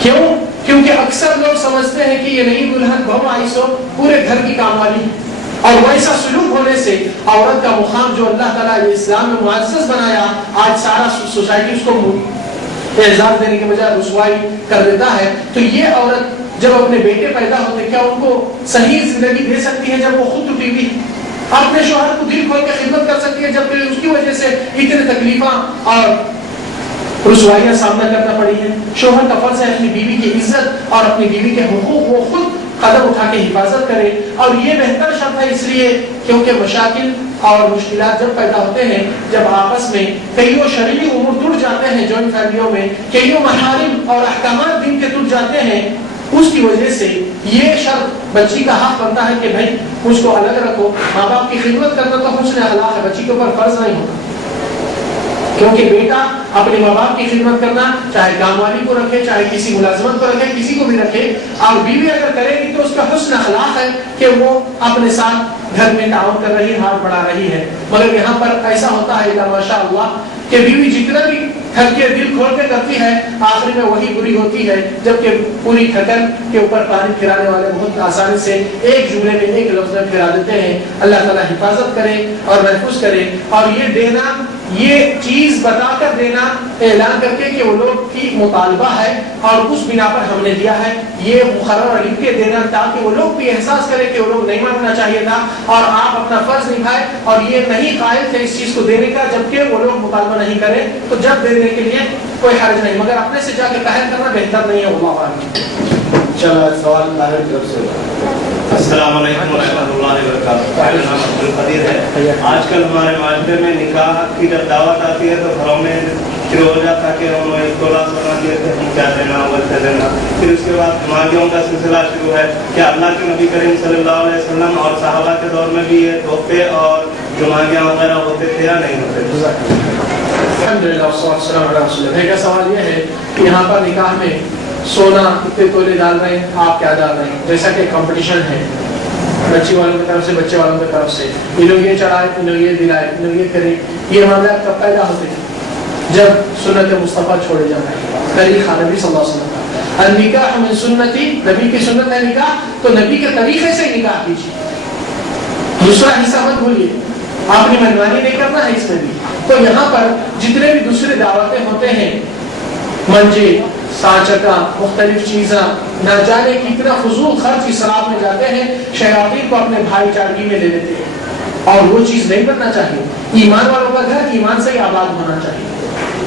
کیوں؟ کیونکہ اکثر لوگ سمجھتے ہیں کہ یہ نئی دلہن بہو آئی سو پورے گھر کی کام والی ہے، اور ویسا سلوک ہونے سے عورت کا مقام جو اللہ تعالیٰ نے اسلام میں معزز بنایا، آج سارا سوسائٹی اس کو اعزاز دینے کے بجائے رسوائی کر دیتا ہے۔ تو یہ عورت جب اپنے بیٹے پیدا ہوتے، کیا ان کو صحیح زندگی دے سکتی ہے جب وہ خود ٹوٹی ہوئی؟ اپنے شوہر کو دل کھول کے خدمت کر سکتی ہے جبکہ اس کی وجہ سے اتنے تکلیفاں اور رسوائیاں سامنا کرنا پڑی ہیں؟ شوہر کا فرض ہے اپنی بیوی کی عزت اور اپنی بیوی کے حقوق وہ خود قدم اٹھا کے حفاظت کرے، اور یہ بہتر شرط ہے اس لیے کیونکہ مشاکل اور مشکلات جب پیدا ہوتے ہیں، جب آپس میں کئیوں شرعی امور ٹوٹ جاتے ہیں، جوائنٹ فیملیوں میں کئیوں محارم اور احکامات دین کے ٹوٹ جاتے ہیں، اس کی وجہ سے یہ شرط بچی کا حق بنتا ہے کہ بھائی مجھ کو الگ رکھو۔ ماں باپ کی خدمت کرنا تو حسن اخلاق ہے، بچی کے اوپر فرض نہیں ہوتا، کیونکہ بیٹا اپنے ماں باپ کی خدمت کرنا، چاہے کام والی کو رکھے، چاہے کسی ملازمت کو رکھے، کسی کو بھی رکھے، اور بیوی اگر کرے گی تو اس کا حسن اخلاق ہے کہ وہ اپنے ساتھ گھر میں تعاون کر رہی ہے، ہاتھ بڑھا رہی ہے۔ مگر یہاں پر ایسا ہوتا ہے ماشاء اللہ کہ بیوی جتنا بھی تھک کے دل کھول کے کرتی ہے، آخر میں وہی بری ہوتی ہے، جبکہ پوری تھکن کے اوپر پانی پھرانے والے بہت آسانی سے ایک جملے میں ایک لفظ میں پھرا دیتے ہیں۔ اللہ تعالیٰ حفاظت کرے اور محفوظ کرے۔ اور یہ دینا، یہ چیز بتا کر دینا، اعلان کر کے کہ وہ لوگ کی مطالبہ ہے اور اس بنا پر ہم نے دیا ہے، یہ مقرر اور لکھ کے دینا تاکہ وہ لوگ بھی احساس کرے کہ وہ لوگ نہیں مانگنا چاہیے تھا اور آپ اپنا فرض نبھائے اور یہ نہیں قائل تھے اس چیز کو دینے کا، جبکہ وہ لوگ مطالبہ نہیں کرے تو جب دینے کے لیے کوئی حرج نہیں، مگر اپنے سے جا کے قہر کرنا بہتر نہیں ہے۔ اللہ عالم۔ چلو سوال طاہر کی طرف سے۔ السلام علیکم ورحمۃ اللہ وبرکاتہ۔ میرا نام عبد القدیر ہے۔ آج کل ہمارے معاشرے میں نکاح کی جب دعوت آتی ہے تو گھروں میں شروع ہو جاتا کہ انہوں نے تولہ سونا دیے تھے، ہم کیا دینا ویسے دینا، پھر اس کے بعد جماعتوں کا سلسلہ شروع ہے۔ کیا اللہ کے نبی کریم صلی اللہ علیہ وسلم اور صحابہ کے دور میں بھی یہ تحفے اور جماعتیاں وغیرہ ہوتے تھے یا نہیں ہوتے؟ الحمدللہ والصلاۃ والسلام علی رسول اللہ۔ میرا سوال یہ ہے کہ یہاں پر نکاح میں سونا کتنے تولے ڈال رہے ہیں، آپ کیا ڈال رہے ہیں؟ جیسا کہ کمپٹیشن ہے بچی والوں کی طرف سے، بچے والوں کی طرف سے، انہوں یہ چڑھائے، انہوں یہ دلائے، انہوں یہ کرے۔ یہ معاملات کب پیدا ہوتے ہیں؟ جب سنت مصطفیٰ چھوڑے جانا ہے۔ طریقہ نبی صلی اللہ علیہ وسلم کا النکاح من سنتی، نبی کی سنت ہے نکاح، تو نبی کے طریقے سے نکاح کیجیے، دوسرا حصہ مت بھولیے، آپ نے منمانی نہیں کرنا ہے اس میں بھی۔ تو یہاں پر جتنے بھی دوسرے دعوتیں ہوتے ہیں، منجے، ساچکا، مختلف چیزاں، نہ جانے کتنا فضول خرچ اسراف میں جاتے ہیں، شیاطین کو اپنے بھائی چارگی میں لے لیتے ہیں، اور وہ چیز نہیں بننا چاہیے۔ ایمان والوں کا گھر ایمان سے ہی آباد ہونا چاہیے،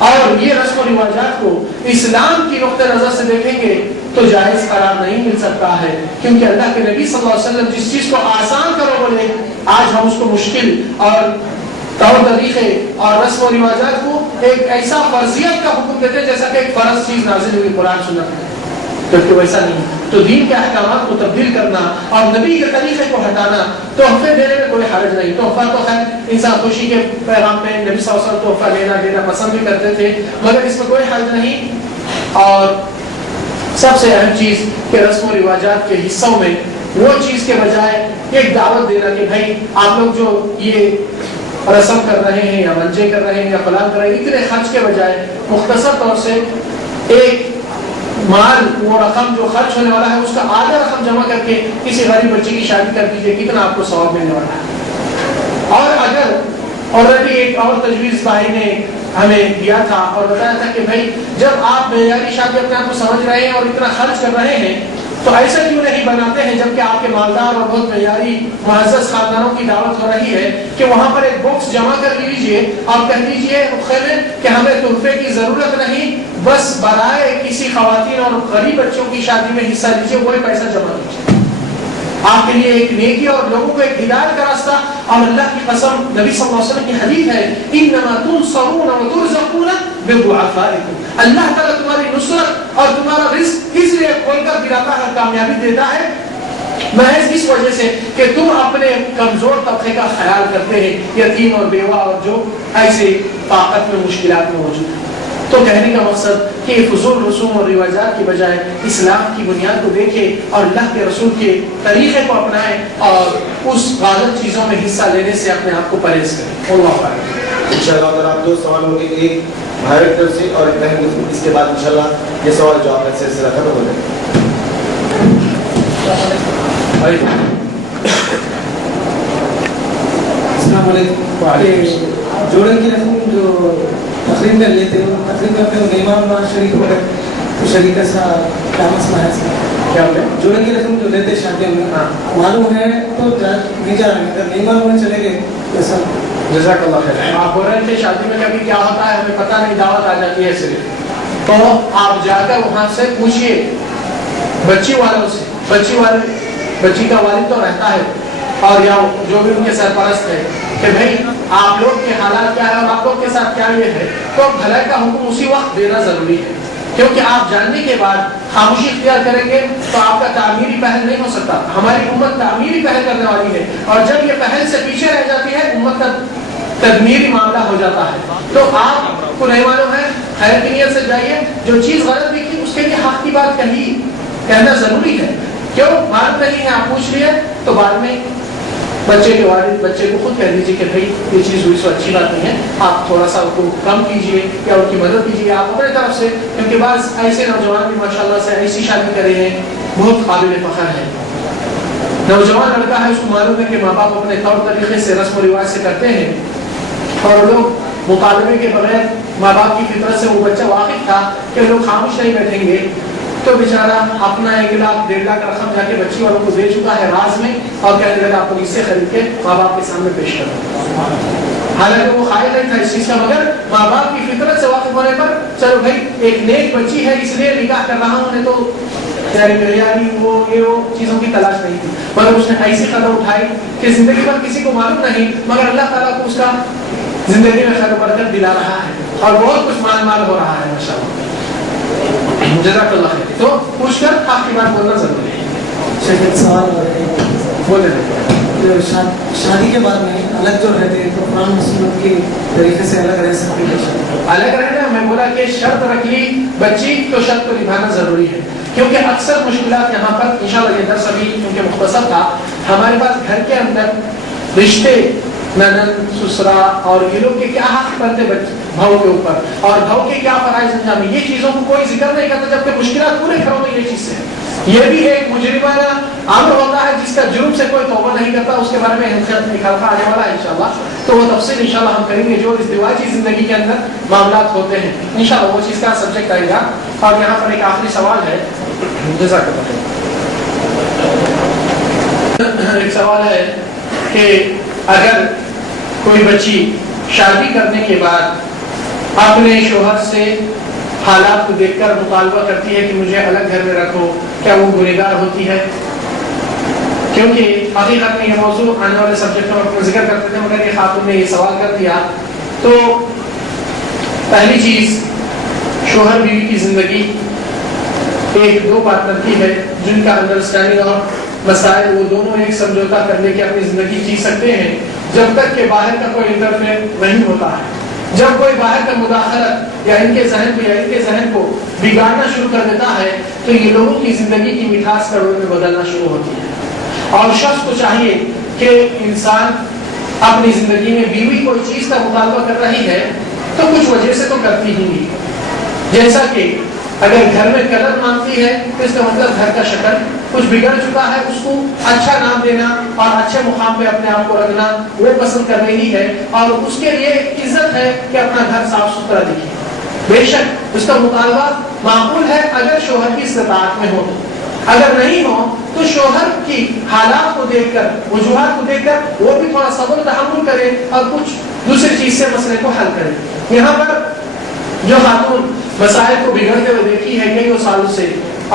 اور یہ رسم و رواجات کو اسلام کی نقطہ نظر سے دیکھیں گے تو جائز قرار نہیں مل سکتا ہے، کیونکہ اللہ کے نبی صلی اللہ علیہ وسلم جس چیز کو آسان کرو بولے، آج ہم اس کو مشکل اور طور طریقے اور رسم و رواجات کو ایک ایسا فرضیت کا حکم دیتے ہیں جیسا کہ ایک فرض چیز نازل ہوئی قرآن سنت میں، جبکہ ویسا نہیں۔ تو دین کے احکامات کو تبدیل کرنا اور نبی کے طریقے کو ہٹانا، تحفے دینے میں کوئی حرج نہیں۔ تحفہ تو خیر انسان خوشی کے پیغام میں نبی صلی اللہ علیہ وسلم تحفہ دینا پسند بھی کرتے تھے، مگر اس میں کوئی حرج نہیں۔ اور سب سے اہم چیز کہ رسم و رواجات کے حصوں میں وہ چیز کے بجائے ایک دعوت دینا کہ بھائی آپ لوگ جو یہ رسم کر رہے ہیں یا منجے کر رہے ہیں یا فلان کر رہے ہیں، اتنے خرچ کے بجائے مختصر طور سے ایک مال، وہ رقم جو خرچ ہونے والا ہے اس کا آدھا رقم جمع کر کے کسی غریب بچے کی شادی کر دیجیے، کتنا آپ کو ثواب ملنے والا ہے۔ اور اگر آلریڈی ایک اور تجویز بھائی نے ہمیں دیا تھا اور بتایا تھا کہ بھائی جب آپ معیاری شادی اپنے آپ کو سمجھ رہے ہیں اور اتنا خرچ کر رہے ہیں تو ایسا کیوں نہیں بناتے ہیں جبکہ آپ کے مالدار اور بہت معیاری معزز خاندانوں کی دعوت ہو رہی ہے کہ وہاں پر ایک باکس جمع کر لیجئے اور کہہ دیجئے کہ ہمیں تحفے کی ضرورت نہیں، بس برائے کسی خواتین اور غریب بچوں کی شادی میں حصہ لیجئے، وہی پیسہ جمع کیجئے۔ آپ کے لیے ایک نیکی اور لوگوں کو ایک ہدایت کا راستہ، اور اللہ کی قسم نبی صلی اللہ علیہ وسلم کی حدیث ہے انما تنصرون وترزقون بضعفائکم، اللہ تعالیٰ تمہاری نصرت اور تمہارا رزق اس لیے کھول کر دلاتا ہے، کامیابی دیتا ہے محض اس وجہ سے کہ تم اپنے کمزور طبقے کا خیال کرتے ہیں، یتیم اور بیوہ اور جو ایسے طاقت میں مشکلات میں موجود ہیں۔ تو کہنے کا مقصد کہ فضول رسوم اور رواجات کی بجائے اسلام کی بنیاد کو دیکھیں اور اللہ کے رسول کے طریقے کو اپنائیں اور اس غلط چیزوں میں حصہ لینے سے اپنے آپ کو پرہیز کریں. اللہ اکبر. انشاءاللہ اگر آپ دو سوال ہوں گے، ایک بھائی کی طرف سے اور ایک بہن کی طرف سے، اس کے بعد انشاءاللہ یہ سوال جو آپ کا سلسلہ ختم ہو جائے. السلام علیکم. جوڑن کی رسم جو تقریب میں لیتے ہیں، تقریب کرتے ہیں، امام وہاں شریک ہو گئے تو شریک ایسا کیا مسئلہ ہے اس کا؟ کیا ہوگا؟ جوڑن کی رسم جو لیتے ہیں شادیوں میں معلوم ہے تو نہیں جا رہے، اگر نہیں معلوم ہے چلے گئے ایسا. جزاک اللہ خیر. آپ بول رہے تھے شادی میں کبھی کیا ہوتا ہے ہمیں پتہ نہیں، دعوت آ جاتی ہے صرف، تو آپ جا کر وہاں سے پوچھئے بچی والوں سے، بچی کا والد تو رہتا ہے اور یا جو بھی ان کے سرپرست ہے کہ بھئی آپ لوگ کے حالات کیا ہے اور آپ لوگ کے ساتھ کیا یہ ہے، تو بھلائی کا حکم اسی وقت دینا ضروری ہے. کیونکہ آپ جاننے کے بعد خاموشی اختیار کریں گے تو آپ کا تعمیری پہل نہیں ہو سکتا. ہماری امت تعمیری پہل کرنے والی ہے اور جب یہ پہل سے پیچھے رہ جاتی ہے امت کا تدمیری معاملہ ہو جاتا ہے. تو آپ کو نہیں معلوم ہے، خیر کی نیت سے جائیے، جو چیز غلط بھی کی اس کے لیے حق کی بات کہنا ضروری ہے. کیوں معلوم نہیں ہے آپ پوچھ لیے تو بعد میں بچے کے والد بچے کو خود کہہ دیجیے کہ بھائی یہ چیز ہوئی سو اچھی بات نہیں ہے، آپ تھوڑا سا ان کو کم کیجیے یا ان کی مدد کیجیے آپ اپنے طرف سے. کیونکہ بعض ایسے نوجوان بھی ماشاءاللہ سے ایسی شادی کر رہے ہیں بہت قابل فخر ہے. نوجوان لڑکا ہے، اس کو معلوم ہے کہ ماں باپ اپنے طور طریقے سے رسم و رواج سے کرتے ہیں اور لوگ مطالبے کے بغیر ماں باپ کی فطرت سے وہ بچہ واقف تھا کہ لوگ خاموش نہیں بیٹھیں گے، تو بیچارہ اپنا 1 لاکھ 1.5 لاکھ رقم جا کے بچی والوں کو دے چکا ہے راز میں اور کہنے لگا آپ کو اس سے خرید کے ماں باپ کے سامنے پیش کرو. حالانکہ وہ قائل نہیں تھا اس چیز کا، مگر ماں باپ کی فطرت سے واقف ہونے پر چلو بھائی ایک نیک بچی ہے اس لیے نکاح کر رہا ہوں، نے تو یعنی وہ چیزوں کی تلاش نہیں تھی، مگر اس نے ایسی قدم اٹھائی کہ زندگی بھر کسی کو معلوم نہیں مگر اللہ تعالیٰ کو اس کا زندگی میں خیر و برکت دلا رہا ہے اور بہت کچھ مال ہو رہا ہے ماشاءاللہ. جزاک اللہ خیر. تو پوچھ کر آپ کی بات بولنا ضروری ہے. شاید سوال بولے شادی کے بعد میں الگ جو رہتے ہیں تو قرآن سنت کے طریقے سے الگ رہ سکتے ہیں. الگ رہنا میں بولا کہ شرط رکھ لی بچی تو شرط کو نبھانا ضروری ہے، کیونکہ اکثر مشکلات یہاں پر انشاءاللہ یہ درس ابھی کیونکہ مختصر تھا، ہمارے پاس گھر کے اندر رشتے ننن سسرا اور یہ لوگ کے کیا حق بنتے بھاؤ کے اوپر اور بھاؤ کے کیا فرائض انجام ہے، یہ چیزوں کو کوئی ذکر نہیں کرتا، جبکہ مشکلات پورے گھروں میں یہ چیز ہے. یہ بھی ایک مجرمانہ عمل ہوتا ہے جس کا جرم سے کوئی توبہ نہیں کرتا، اس کے بارے میں حلقہ آنے والا ہے انشاءاللہ، تو وہ تفصیل انشاءاللہ ہم کریں گے. جو ازدواجی زندگی کے اندر معاملات ہوتے ہیں انشاءاللہ وہ چیز کا سبجیکٹ آئے گا. اور یہاں پر ایک آخری سوال ہے. جزاک اللہ. ایک سوال ہے کہ اگر کوئی بچی شادی کرنے کے بعد اپنے شوہر سے حالات کو دیکھ کر مطالبہ کرتی ہے کہ مجھے الگ گھر میں رکھو، کیا وہ گنہگار ہوتی ہے؟ کیونکہ حقیقت میں یہ موضوع آنے والے سبجیکٹ میں ذکر کرتے تھے مگر یہ خاتون نے یہ سوال کر دیا. تو پہلی چیز شوہر بیوی کی زندگی ایک دو پارٹنر کی ہے جن کا انڈرسٹینڈنگ اور مسائل وہ دونوں ایک سمجھوتا کر لے کے اپنی زندگی جی سکتے ہیں جب تک کہ باہر کا کوئی انٹرفیئر نہیں ہوتا ہے. جب کوئی باہر کا مداخلت یا ان کے ذہن کو بگاڑنا شروع کر دیتا ہے تو یہ لوگوں کی زندگی کی مٹھاس کروڑوں میں بدلنا شروع ہوتی ہے. اور شخص کو چاہیے کہ انسان اپنی زندگی میں بیوی کوئی چیز کا مطالبہ کر رہی ہے تو کچھ وجہ سے تو کرتی ہی نہیں. جیسا کہ اگر گھر میں کلر مانگتی ہے تو اس کا مطلب گھر کا شکل کچھ بگڑ چکا ہے، اس کو اچھا نام دینا اور اچھے مقام پہ اپنے آپ کو رکھنا وہ پسند کر رہی ہے اور اس کے لیے عزت ہے کہ اپنا گھر صاف ستھرا دکھے. بے شک اس کا مطالبہ معقول ہے اگر شوہر کی استطاعت میں ہو. اگر نہیں ہو تو شوہر کی حالات کو دیکھ کر وجوہات کو دیکھ کر وہ بھی تھوڑا صبر و تحمل کرے اور کچھ دوسری چیز سے مسئلے کو حل کرے. یہاں پر جو خاتون مسائل کو بگڑتے ہوئے دیکھی ہے کئی سالوں سے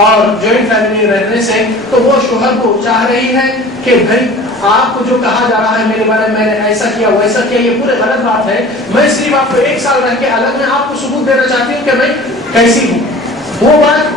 اور جوائنٹ فیملی رہنے سے تو وہ شوہر کو چاہ رہی ہے کہ بھائی آپ کو جو کہا جا رہا ہے میرے بارے میں نے ایسا کیا ویسا کیا یہ پورے غلط بات ہے. میں صرف آپ کو 1 سال رہ کے الگ میں آپ کو ثبوت دینا چاہتی ہوں کہ میں کیسی ہوں. وہ بات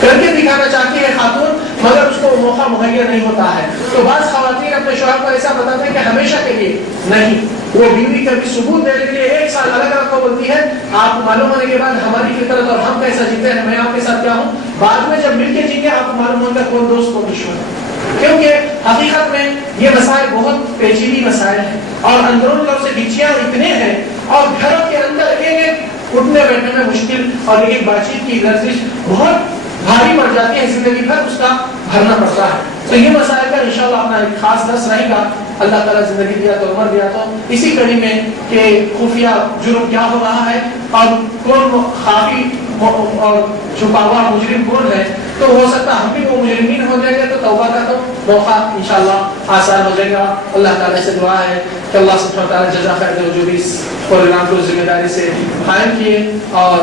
کر کے دکھانا چاہتی ہے خاتون مگر اس کو موقع مہیا نہیں ہوتا ہے. تو بعض خواتین اپنے شوہر کو ایسا بتاتے ہیں کہ ہمیشہ کے لیے نہیں وہ بیوی کا بھی ثبوت دینے کے لیے 1 سال الگ الگ کو بولتی ہے آپ کو معلوم ہونے کے بعد ہماری فطرت اور ہم کیسا جیتے ہیں, میں آپ کے ساتھ کیا ہوں, بعد میں جب مل کے جیتے آپ کو معلوم ہوتا ہے کون دوست کون دشمن ہے. کیونکہ حقیقت میں یہ مسائل بہت پیچیدہ مسائل ہیں اور اندرون طور سے بچیاں اتنے ہیں اور گھروں کے اندر ایک اٹھنے بیٹھنے میں مشکل اور ایک بات چیت کی لرزش بہت بھاری پڑ جاتی ہے, زندگی بھر اس کا بھرنا پڑتا ہے. تو یہ مسائل کا انشاءاللہ اپنا ایک خاص درس رہے گا, اللہ تعالیٰ زندگی دیا تو عمر دیا تو اسی کڑی میں کہ خفیہ جرم کیا ہو رہا ہے اور کون خافی اور چھپا ہوا مجرم کون ہے. تو ہو سکتا ہم بھی وہ مجرمین ہو جائیں گے تو توبہ کا تو موقع انشاءاللہ آسان ہو جائے گا. اللہ تعالیٰ سے دعا ہے کہ اللہ سبحانہ و تعالیٰ جزا خیر دے جو بھی اس پروگرام کو ذمہ داری سے قائم کیے اور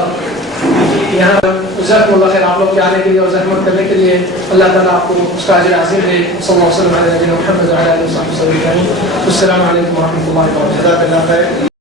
یہاں جزاکم اللہ خیر آپ لوگ کے آنے کے لیے اور زحمت کرنے کے لیے اللہ تعالیٰ آپ کو اس کا اجر عظیم دے. صلی اللہ علیہ وسلم علی نبینا محمد وعلی آلہ وصحبہ وسلم. السلام علیکم ورحمۃ اللہ وبرکاتہ.